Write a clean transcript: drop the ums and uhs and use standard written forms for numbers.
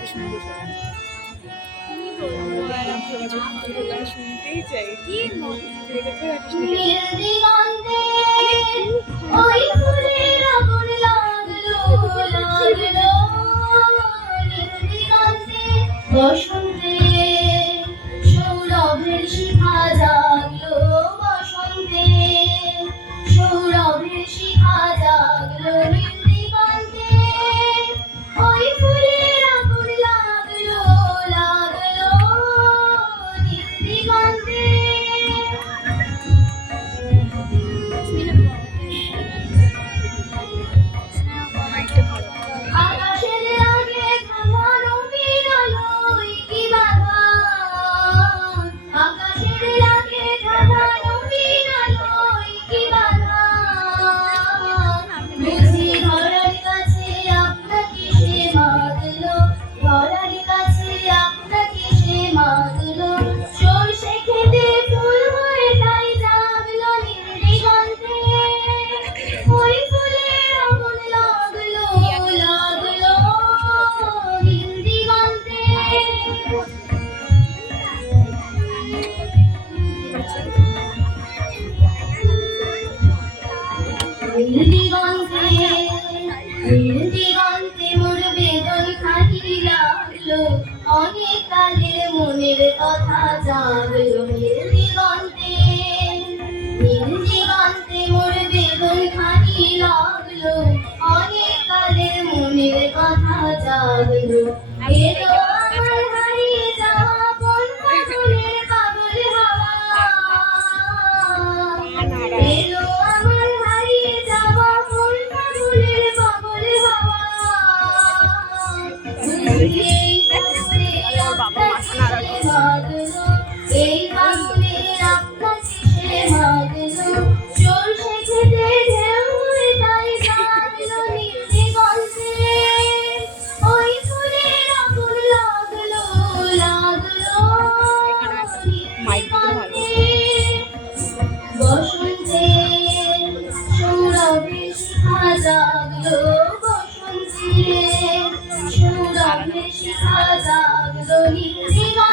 কৃষ্ণ গোস্বামী শুনতেই চাই কি বসন্তে সৌরভের শিখা জাগলো, বসন্তে সৌরভের শিখা জাগলো, দিগন্তে ওই ফুলের আগুন লাগলো, লাগলো দিগন্তে। আকাশের আগে ঘন বিরলো কি বাধা, আকাশের আগে ঘন বিরলো কি বাধা, বুঝি ধরার কাছে আপনাকে সে মাগলো, ধরার কাছে আপনাকে সে মাগলো, সরষে খেতে ফুল হয়ে তাই জাগলো দিগন্তে, ওই ফুলের আগুন লাগলো, লাগলো দিগন্তে। দিগন্তে দিগন্তে মোর বেদন খানি লাগলো, অনেক কালের মনের কথা জাগলো, দিগন্তে দিগন্তে মোর বেদন খানি লাগলো, অনেক কালের মনের কথা জাগলো, এলো আমার হারিয়ে যাওয়া কোন পাগলের পাগল হাওয়া, এলো আমার হারিয়ে যাওয়া কোন পাগলের পাগল হাওয়া, এই পাগলে আপনাকে মাগলো, এই পাগলে আপনাকে সে মাগলো, সরষে খেতে ঢেউ হয়ে তাই জাগলো দিগন্তে, ওই ফুলের আগুন লাগলো, লাগলো দিগন্তে। বসন্তে সৌরভের শিখা জাগলো, বসন্তে সৌরভের শিখা জাগলো দিগন্তে।